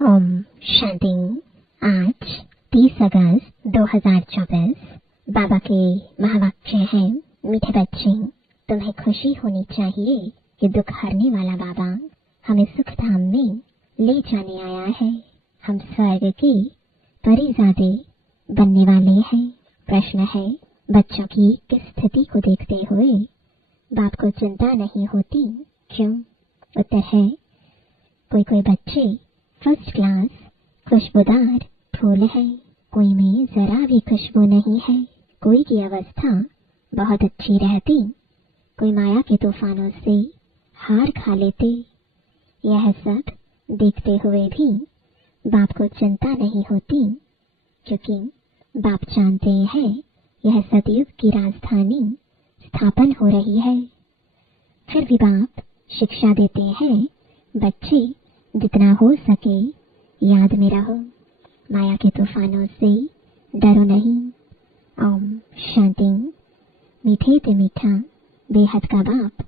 ओम शांति। आज 30 अगस्त 2024 बाबा के महावाक्य हैं, मीठे बच्चे, तुम्हें खुशी होनी चाहिए कि दुख हरने वाला बाबा हमें सुख धाम में ले जाने आया है। हम स्वर्ग के परिजादे बनने वाले हैं। प्रश्न है, बच्चों की किस स्थिति को देखते हुए बाप को चिंता नहीं होती, क्यों? उत्तर है, कोई बच्चे फर्स्ट क्लास खुशबूदार फूल है, कोई में जरा भी खुशबू नहीं है। कोई की अवस्था बहुत अच्छी रहती, कोई माया के तूफानों से हार खा लेते। यह सब देखते हुए भी बाप को चिंता नहीं होती, क्योंकि बाप जानते हैं यह सतयुग की राजधानी स्थापन हो रही है। फिर भी बाप शिक्षा देते हैं, बच्चे जितना हो सके याद में रहो, माया के तूफानों से डरो नहीं। ओम शांति। मीठे ते मीठा बेहद का बाप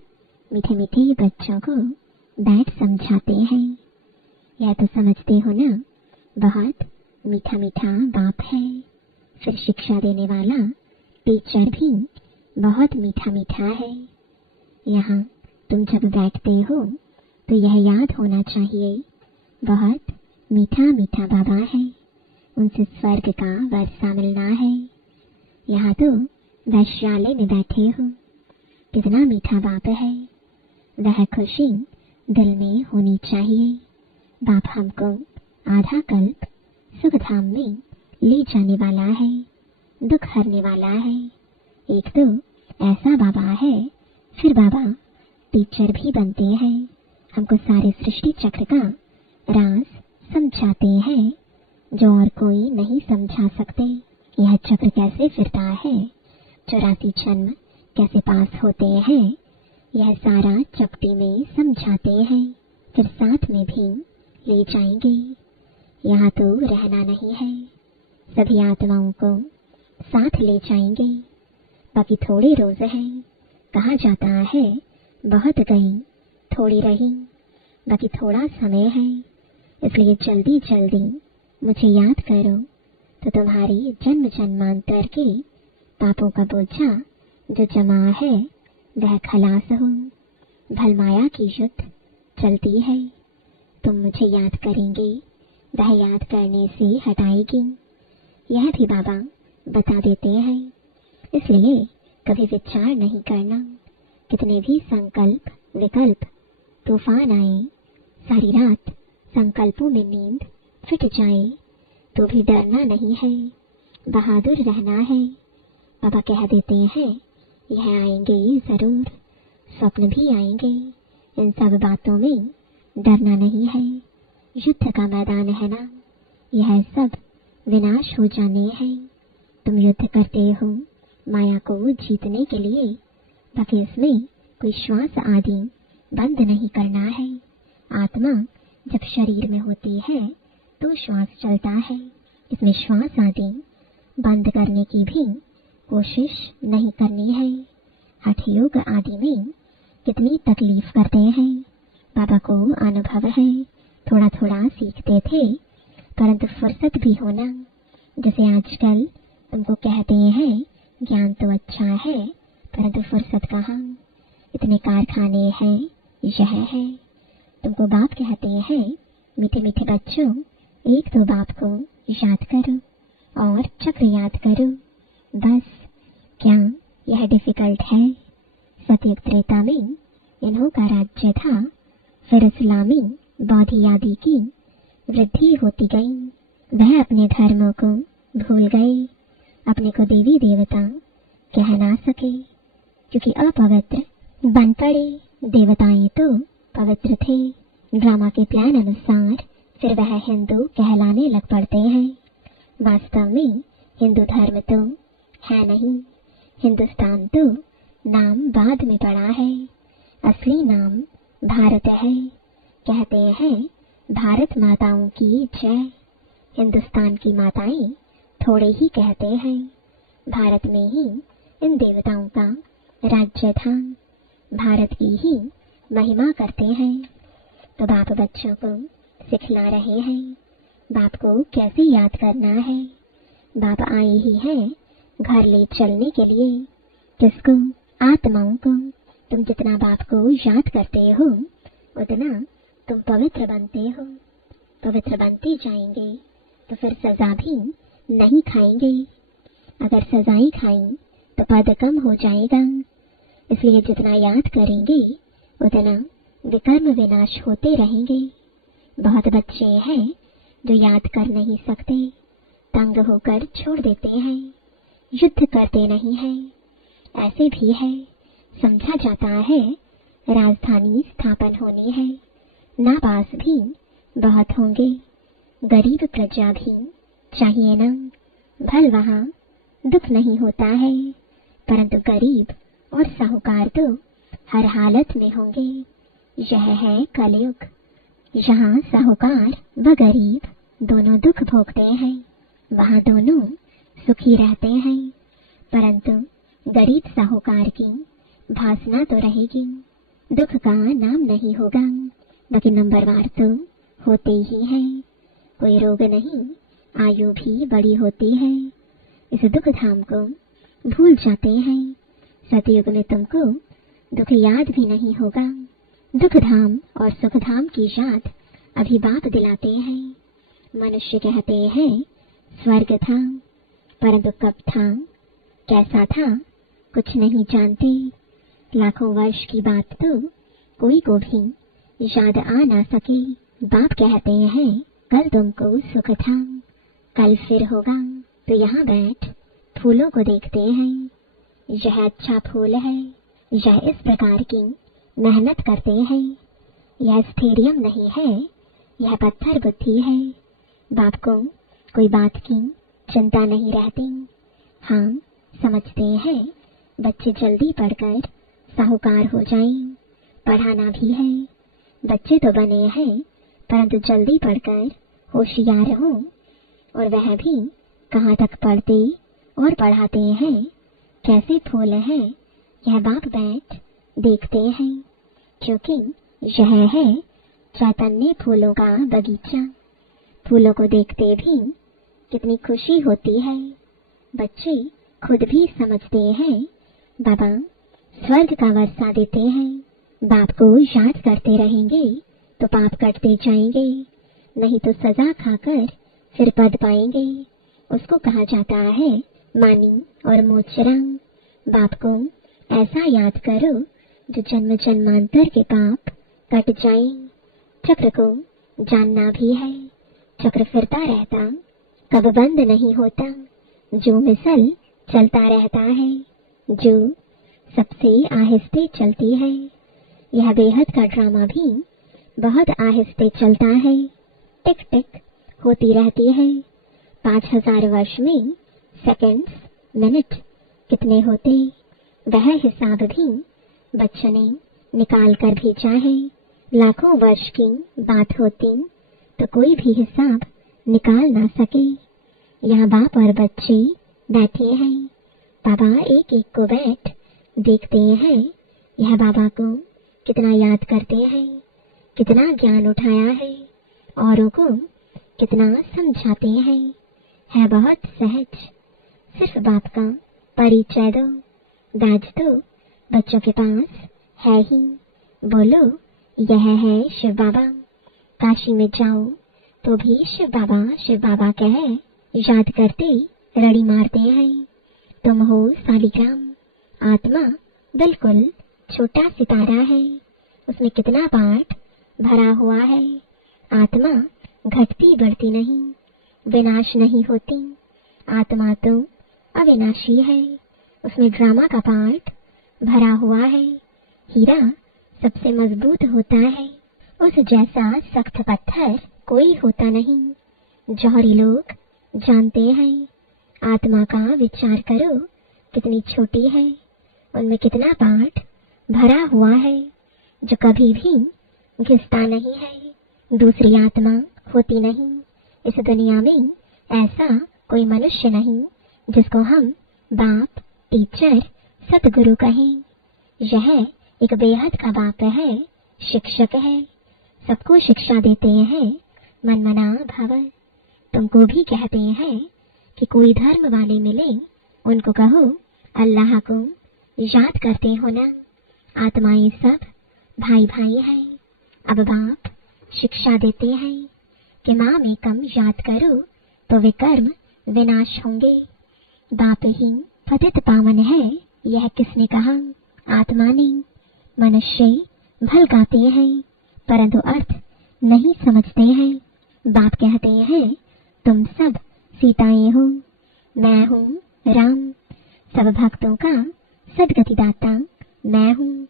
मीठे मीठे बच्चों को बैठ समझाते हैं। यह तो समझते हो ना, बहुत मीठा मीठा बाप है। फिर शिक्षा देने वाला टीचर भी बहुत मीठा मीठा है। यहाँ तुम जब बैठते हो तो यह याद होना चाहिए, बहुत मीठा मीठा बाबा है, उनसे स्वर्ग का वर्षा मिलना है। यहाँ तो वैश्यालय में बैठे हो, कितना मीठा बाप है। वह खुशी दिल में होनी चाहिए। बाप हमको आधा कल्प सुख धाम में ले जाने वाला है, दुख हरने वाला है। एक तो ऐसा बाबा है, फिर बाबा टीचर भी बनते हैं, हमको सारे सृष्टि चक्र का राज समझाते हैं, जो और कोई नहीं समझा सकते। यह चक्र कैसे फिरता है, 84 जन्म कैसे पास होते हैं, यह सारा चपटी में समझाते हैं। फिर साथ में भी ले जाएंगे। यहाँ तो रहना नहीं है, सभी आत्माओं को साथ ले जाएंगे। बाकी थोड़े रोज हैं, कहा जाता है बहुत गई थोड़ी रही, बाकी थोड़ा समय है। इसलिए जल्दी जल्दी मुझे याद करो, तो तुम्हारी जन्म जन्मांतर के पापों का बोझा जो जमा है वह खलास हो। भलमाया की युद्ध चलती है, तुम मुझे याद करेंगे, वह याद करने से हटाएगी। यह भी बाबा बता देते हैं। इसलिए कभी विचार नहीं करना, कितने भी संकल्प विकल्प तूफान आए, सारी रात संकल्पों में नींद फिट जाए तो भी डरना नहीं है, बहादुर रहना है। बाबा कह देते हैं, यह आएंगे जरूर, स्वप्न भी आएंगे, इन सब बातों में डरना नहीं है। युद्ध का मैदान है ना, यह सब विनाश हो जाने हैं। तुम युद्ध करते हो माया को जीतने के लिए, बाकी इसमें कोई श्वास आदि बंद नहीं करना है। आत्मा जब शरीर में होती है तो श्वास चलता है, इसमें श्वास आदि बंद करने की भी कोशिश नहीं करनी है। हठ योग आदि में कितनी तकलीफ करते हैं, बाबा को अनुभव है, थोड़ा थोड़ा सीखते थे, परंतु फुर्सत भी होना। जैसे आजकल तुमको कहते हैं ज्ञान तो अच्छा है, परंतु फुर्सत कहाँ, इतने कारखाने हैं, यह है। तुमको बाप कहते हैं, मीठे मीठे बच्चों, एक तो बाप को याद करो और चक्र याद करो, बस। क्या यह डिफिकल्ट है? सतयुग त्रेता में इन्हों का राज्य था, फिर इस्लामी बौद्ध आदि की वृद्धि होती गई। वह अपने धर्मों को भूल गए, अपने को देवी देवता कह ना सके, क्योंकि अपवित्र बन पड़े। देवताएं तो पवित्र थे, ड्रामा के प्लान अनुसार फिर वह हिंदू कहलाने लग पड़ते हैं। वास्तव में हिंदू धर्म तो है नहीं, हिंदुस्तान तो नाम बाद में पड़ा है, असली नाम भारत है। कहते हैं भारत माताओं की जय। हिंदुस्तान की माताएं थोड़े ही कहते हैं, भारत में ही इन देवताओं का राज्य था, भारत की ही महिमा करते हैं। तो बाप बच्चों को सिखला रहे हैं बाप को कैसे याद करना है। बाप आए ही हैं घर ले चलने के लिए। किसको? आत्माओं को। तुम जितना बाप को याद करते हो उतना तुम पवित्र बनते हो। पवित्र बनते जाएंगे तो फिर सजा भी नहीं खाएंगे। अगर सजाएं खाएं तो पद कम हो जाएगा। इसलिए जितना याद करेंगे उतना विकर्म विनाश होते रहेंगे। बहुत बच्चे हैं जो याद कर नहीं सकते, तंग होकर छोड़ देते हैं, युद्ध करते नहीं हैं। ऐसे भी है, समझा जाता है राजधानी स्थापन होनी है, नाबास भी बहुत होंगे, गरीब प्रजा भी चाहिए ना। भल वहाँ दुख नहीं होता है, परंतु गरीब और साहूकार तो हर हालत में होंगे। यह है कलयुग। यहाँ साहूकार व गरीब दोनों दुख भोगते हैं, वहाँ दोनों सुखी रहते हैं। परंतु गरीब साहूकार की भासना तो रहेगी, दुख का नाम नहीं होगा। बाकी नंबरवार तो होते ही हैं। कोई रोग नहीं, आयु भी बड़ी होती है। इस दुख धाम को भूल जाते हैं। सतयुग में तुमको दुख याद भी नहीं होगा। दुख धाम और सुख धाम की याद अभी बाप दिलाते हैं। मनुष्य कहते हैं स्वर्ग था, परंतु कब था, कैसा था, कुछ नहीं जानते। लाखों वर्ष की बात तो कोई को भी याद आ ना सके। बाप कहते हैं कल तुमको सुख था, कल फिर होगा। तो यहाँ बैठ फूलों को देखते हैं, यह अच्छा फूल है, यह इस प्रकार की मेहनत करते हैं। यह स्टेडियम नहीं है, यह पत्थर बुद्धि है। बाप को कोई बात की चिंता नहीं रहती। हाँ, समझते हैं बच्चे जल्दी पढ़कर साहूकार हो जाएं, पढ़ाना भी है। बच्चे तो बने हैं परंतु जल्दी पढ़कर होशियार हो। और वह भी कहाँ तक पढ़ते और पढ़ाते हैं, कैसे फूल है यह बाप बैठ देखते हैं। क्योंकि यह है चैतन्य फूलों का बगीचा। फूलों को देखते भी कितनी खुशी होती है। बच्चे खुद भी समझते हैं बाबा स्वर्ग का वर्षा देते हैं। बाप को याद करते रहेंगे तो पाप कटते जाएंगे, नहीं तो सजा खाकर फिर पद पाएंगे। उसको कहा जाता है मानी और मोचरा। बाप को ऐसा याद करो जो जन्म जन्मांतर के पाप कट जाए। चक्र को जानना भी है, चक्र फिरता रहता, कब बंद नहीं होता। जो मिसल चलता रहता है, जो सबसे आहिस्ते चलती है। यह बेहद का ड्रामा भी बहुत आहिस्ते चलता है, टिक टिक होती रहती है। 5000 वर्ष में सेकंड्स, मिनट कितने होते, वह हिसाब भी बच्चों ने निकाल कर भेजा है। लाखों वर्ष की बात होती तो कोई भी हिसाब निकाल ना सके। यहाँ बाप और बच्चे बैठे हैं। बाबा एक एक को बैठ देखते हैं। यह बाबा को कितना याद करते हैं, कितना ज्ञान उठाया है, औरों को कितना समझाते हैं। है बहुत सहज। सिर्फ बाप का परिचय दो, बैज दो, बच्चों के पास है ही। बोलो यह है शिव बाबा। काशी में जाओ तो भी शिव बाबा कहे याद करते रड़ी मारते हैं। तुम हो सालिग्राम, आत्मा बिल्कुल छोटा सितारा है, उसमें कितना पाठ भरा हुआ है। आत्मा घटती बढ़ती नहीं, विनाश नहीं होती। आत्मा तो अविनाशी है, उसमें ड्रामा का पार्ट भरा हुआ है। हीरा सबसे मजबूत होता है, उस जैसा सख्त पत्थर कोई होता नहीं। जौहरी लोग जानते हैं। आत्मा का विचार करो कितनी छोटी है, उनमें कितना पार्ट भरा हुआ है जो कभी भी घिसता नहीं है। दूसरी आत्मा होती नहीं। इस दुनिया में ऐसा कोई मनुष्य नहीं जिसको हम बाप, टीचर, सतगुरु कहें। यह एक बेहद का बाप है, शिक्षक है, सबको शिक्षा देते हैं मन मना भव। तुमको भी कहते हैं कि कोई धर्म वाले मिले, उनको कहो अल्लाह को याद करते हो ना। आत्माएं सब भाई भाई हैं। अब बाप शिक्षा देते हैं कि माँ में कम याद करो तो वे कर्म विनाश होंगे। बाप ही पतित पावन है, यह किसने कहा? आत्मा ने। मनुष्य भल गाते हैं परंतु अर्थ नहीं समझते हैं। बाप कहते हैं तुम सब सीताएं हो, मैं हूँ राम। सब भक्तों का सदगति दाता मैं हूँ।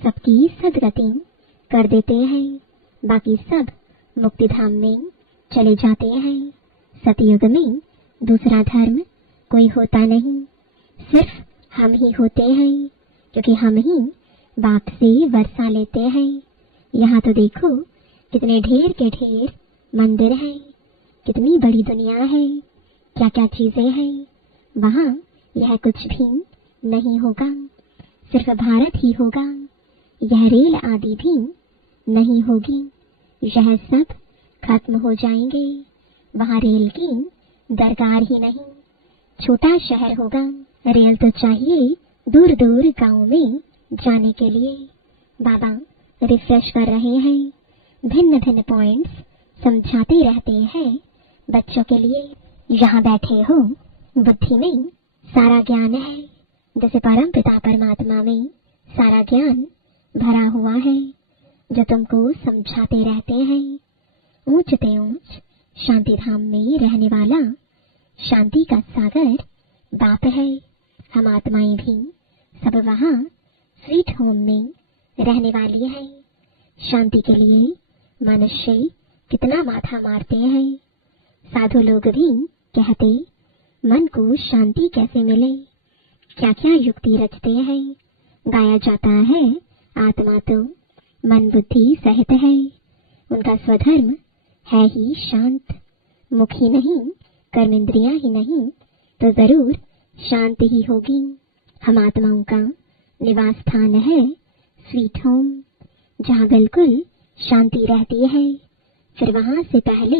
सबकी सदगति कर देते हैं, बाकी सब मुक्ति धाम में चले जाते हैं। सतयुग में दूसरा धर्म कोई होता नहीं, सिर्फ हम ही होते हैं, क्योंकि हम ही बाप से वर्षा लेते हैं। यहाँ तो देखो कितने ढेर के ढेर मंदिर हैं, कितनी बड़ी दुनिया है, क्या क्या चीजें हैं। वहाँ यह कुछ भी नहीं होगा, सिर्फ भारत ही होगा। यह रेल आदि भी नहीं होगी, यह सब खत्म हो जाएंगे। वहाँ रेल की दरकार ही नहीं, छोटा शहर होगा। रेल तो चाहिए दूर दूर गांव में जाने के लिए। बाबा रिफ्रेश कर रहे हैं, भिन्न भिन्न पॉइंट्स समझाते रहते हैं बच्चों के लिए। यहाँ बैठे हो, बुद्धि में सारा ज्ञान है, जैसे परम पिता परमात्मा में सारा ज्ञान भरा हुआ है, जो तुमको समझाते रहते हैं। ऊंच ते ऊंच शांति धाम में रहने वाला शांति का सागर बाप है। हम आत्माएं भी सब वहाँ स्वीट होम में रहने वाली है। शांति के लिए मनुष्य कितना माथा मारते हैं। साधु लोग भी कहते मन को शांति कैसे मिले, क्या क्या युक्ति रचते हैं। गाया जाता है आत्मा तो मन बुद्धि सहित है, उनका स्वधर्म है ही शांत। मुख ही नहीं, कर्मेंद्रियां ही नहीं, तो जरूर शांत ही होगी। हम आत्माओं का निवास स्थान है स्वीट होम, जहाँ बिल्कुल शांति रहती है। फिर वहाँ से पहले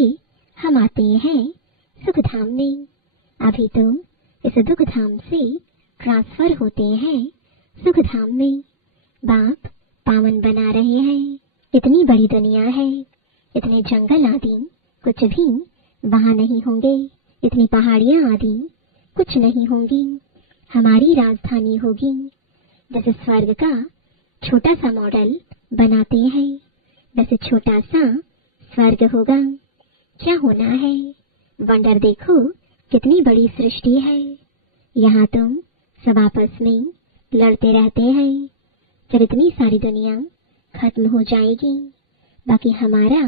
हम आते हैं सुख धाम में। अभी तो इस दुख धाम से ट्रांसफर होते हैं सुख धाम में। बाप पावन बना रहे हैं। इतनी बड़ी दुनिया है, इतने जंगल आदि कुछ भी वहाँ नहीं होंगे, इतनी पहाड़ियाँ आदि कुछ नहीं होंगी। हमारी राजधानी होगी। जैसे स्वर्ग का छोटा सा मॉडल बनाते हैं, वैसे छोटा सा स्वर्ग होगा। क्या होना है, वंडर देखो कितनी बड़ी सृष्टि है। यहाँ तुम सब आपस में लड़ते रहते हैं। जब इतनी सारी दुनिया खत्म हो जाएगी, बाकी हमारा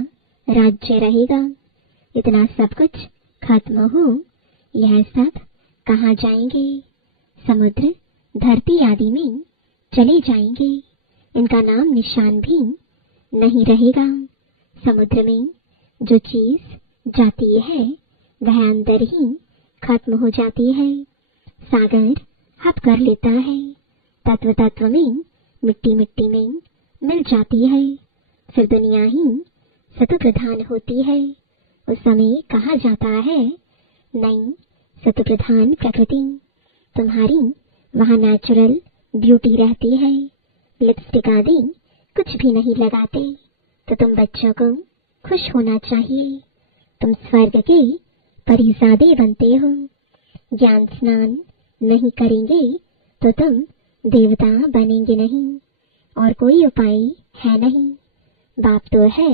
राज्य रहेगा। इतना सब कुछ खत्म हो, यह सब कहाँ जाएंगे? समुद्र धरती आदि में चले जाएंगे, इनका नाम निशान भी नहीं रहेगा। समुद्र में जो चीज जाती है वह अंदर ही खत्म हो जाती है। सागर हप कर लेता है, तत्व तत्व में मिट्टी मिट्टी में मिल जाती है। फिर दुनिया ही सत्व प्रधान होती है। उस समय कहा जाता है नहीं, सत्व प्रधान प्रकृति तुम्हारी वहाँ नेचुरल ब्यूटी रहती है। लिपस्टिक आदि कुछ भी नहीं लगाते, तो तुम बच्चों को खुश होना चाहिए। तुम स्वर्ग के परिजादे बनते हो। ज्ञान स्नान नहीं करेंगे तो तुम देवता बनेंगे नहीं, और कोई उपाय है नहीं। बाप तो है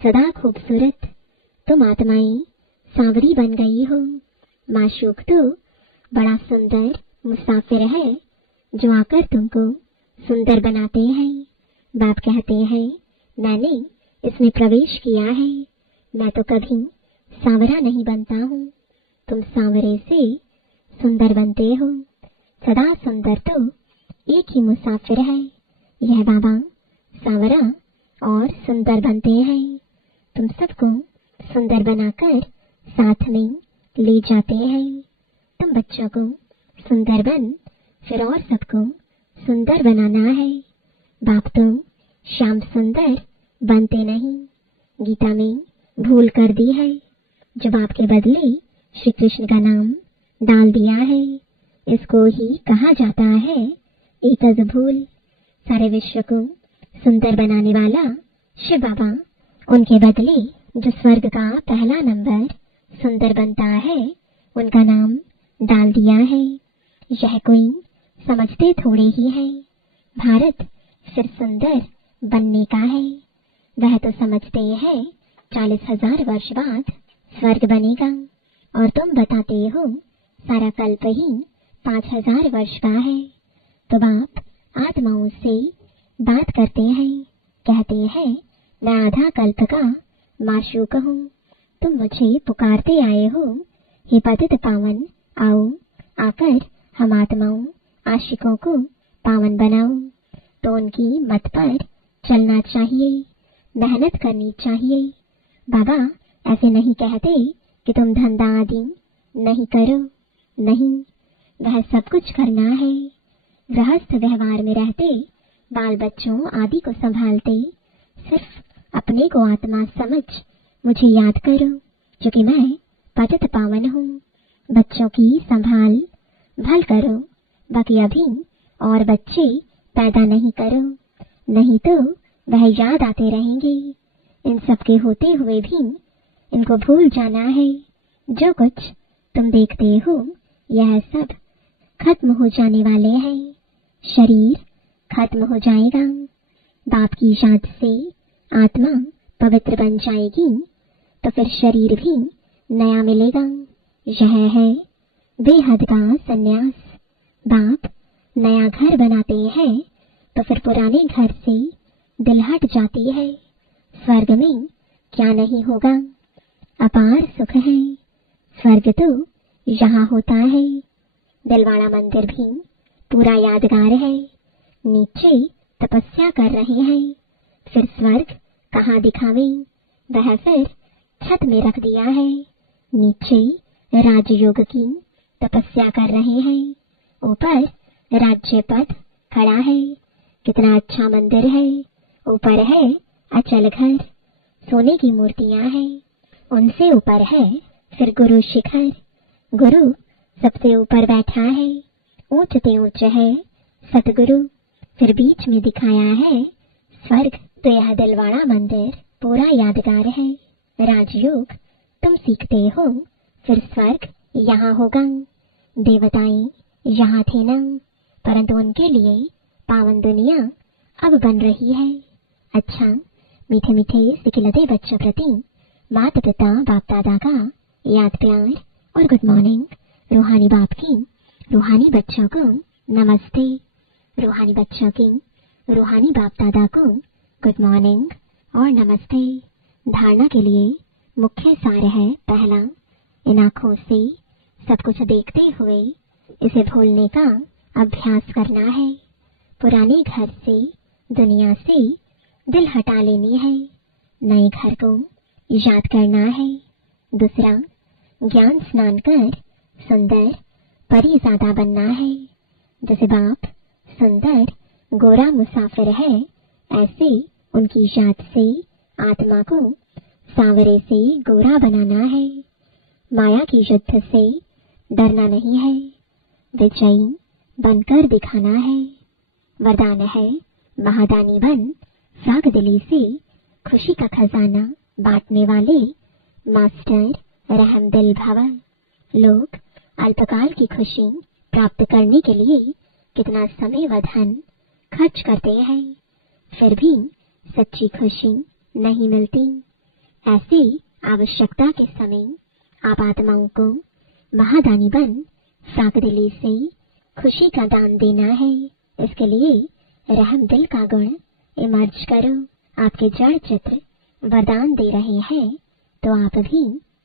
सदा खूबसूरत, तुम आत्माएं सांवरी बन गई हो। माशूक तो बड़ा सुंदर मुसाफिर है, जो आकर तुमको सुंदर बनाते हैं। बाप कहते हैं मैंने इसमें प्रवेश किया है, मैं तो कभी सांवरा नहीं बनता हूँ। तुम सांवरे से सुंदर बनते हो। सदा सुंदर तो एक ही मुसाफिर है, यह बाबा सांवरा और सुंदर बनते हैं। तुम सबको सुंदर बनाकर साथ में ले जाते हैं। तुम बच्चों को सुंदर बन, फिर और सबको सुंदर बनाना है। बाप तो श्याम सुंदर बनते नहीं। गीता में भूल कर दी है, जो बाप के बदले श्री कृष्ण का नाम डाल दिया है। इसको ही कहा जाता है एकज भूल। सारे विश्व को सुंदर बनाने वाला शिव बाबा, उनके बदले जो स्वर्ग का पहला नंबर सुंदर बनता है, उनका नाम डाल दिया है। यह कोई समझते थोड़े ही है। भारत फिर सुंदर बनने का है। वह तो समझते हैं 40,000 वर्ष बाद स्वर्ग बनेगा, और तुम बताते हो सारा कल्प ही 5,000 वर्ष का है। तो बाप आत्माओं से बात करते हैं, कहते हैं मैं आधा कल्प का माशूक हूँ। तुम मुझे पुकारते आए हो, हे पतित पावन, आओ आकर हम आत्माओं आशिकों को पावन बनाओ। तो उनकी मत पर चलना चाहिए, मेहनत करनी चाहिए। बाबा ऐसे नहीं कहते कि तुम धंधा आदि नहीं करो, नहीं, वह सब कुछ करना है। गृहस्थ व्यवहार में रहते, बाल बच्चों आदि को संभालते, सिर्फ अपने को आत्मा समझ मुझे याद करो, जो कि मैं पतित पावन हूँ। बच्चों की संभाल भल करो, बाकी अभी और बच्चे पैदा नहीं करो, नहीं तो वह याद आते रहेंगे। इन सब के होते हुए भी इनको भूल जाना है। जो कुछ तुम देखते हो यह सब खत्म हो जाने वाले हैं। शरीर खत्म हो जाएगा, बाप की याद से आत्मा पवित्र बन जाएगी, तो फिर शरीर भी नया मिलेगा। यह है बेहद का संन्यास। बाप नया घर बनाते हैं, तो फिर पुराने घर से दिल हट जाती है। स्वर्ग में क्या नहीं होगा, अपार सुख है। स्वर्ग तो यहाँ होता है। दिलवाड़ा मंदिर भी पूरा यादगार है। नीचे तपस्या कर रहे हैं, फिर स्वर्ग कहाँ दिखावे, वह फिर छत में रख दिया है। नीचे राजयोग की तपस्या कर रहे हैं, ऊपर राज्य पद खड़ा है। कितना अच्छा मंदिर है। ऊपर है अचल घर, सोने की मूर्तियां हैं, उनसे ऊपर है फिर गुरु शिखर। गुरु सबसे ऊपर बैठा है, ऊंचते ऊंच है सतगुरु, फिर बीच में दिखाया है स्वर्ग। तो यह दिलवाड़ा मंदिर पूरा यादगार है। राजयोग तुम सीखते हो, फिर स्वर्ग यहाँ होगा। देवताएं यहाँ थे ना, परंतु उनके लिए पावन दुनिया अब बन रही है। अच्छा, मीठे मीठे सिखिलते बच्चों प्रति माता पिता बाप दादा का याद प्यार और गुड मॉर्निंग। रूहानी बाप की रूहानी बच्चों को नमस्ते। रूहानी बच्चों की रूहानी बाप दादा को गुड मॉर्निंग और नमस्ते। धारणा के लिए मुख्य सार है पहला, इन आँखों से सब कुछ देखते हुए इसे भूलने का अभ्यास करना है। पुराने घर से, दुनिया से दिल हटा लेनी है, नए घर को याद करना है। दूसरा, ज्ञान स्नान कर सुंदर परिजादा बनना है। जैसे बाप सुंदर गोरा मुसाफिर है, ऐसे उनकी याद से आत्मा को सांवरे से गोरा बनाना है। माया की युद्ध से डरना नहीं है, विजयी बनकर दिखाना है। वरदान है महादानी बन, फ्राग दिली से खुशी का खजाना बांटने वाले मास्टर रहम दिल भव। लोग अल्पकाल की खुशी प्राप्त करने के लिए कितना समय व धन खर्च करते हैं, फिर भी सच्ची खुशी नहीं मिलती। ऐसी आवश्यकता के समय आप आत्माओं को महादानी बन फ्राग दिली से खुशी का दान देना है। इसके लिए रहम दिल का गुण इमर्ज करो। आपके जड़ चित्र वरदान दे रहे हैं, तो आप भी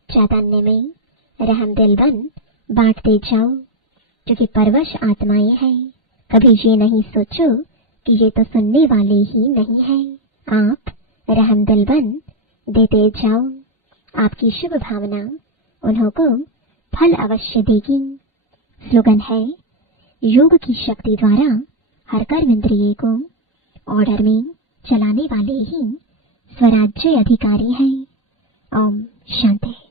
चैतन्य में रहम दिल बन बांटते जाओ, क्योंकि परवश आत्माएं हैं। कभी ये नहीं सोचो कि ये तो सुनने वाले ही नहीं हैं। आप रहम दिल बन देते जाओ। आपकी शुभ भावना उन्हों को फल अवश्य देगी। स्लोगन है, योग की शक्ति द्वारा हर कर्म इंद्रिय को ऑर्डर में चलाने वाले ही स्वराज्य अधिकारी हैं। ओम शांति।